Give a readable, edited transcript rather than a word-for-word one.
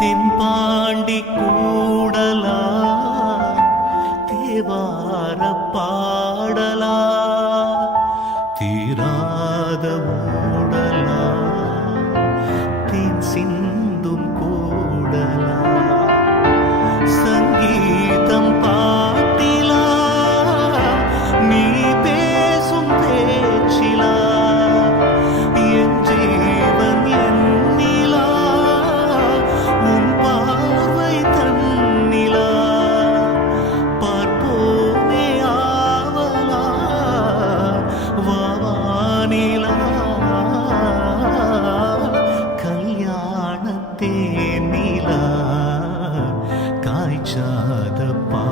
தென்பாண்டி கூடலா தேவார பாடலா தீராத ஊடலா தேன் சிந்தும் கூடலா சங்கீதம் பாட்டிலா நீ பேசும் பேச்சிலா என் ஜீவன் என்னிலா உன் பார்வை தன்னிலா பார்ப்போமே ஆவலா வானிலா கல்யாணத்தே நிலா காய்ச்சாத பா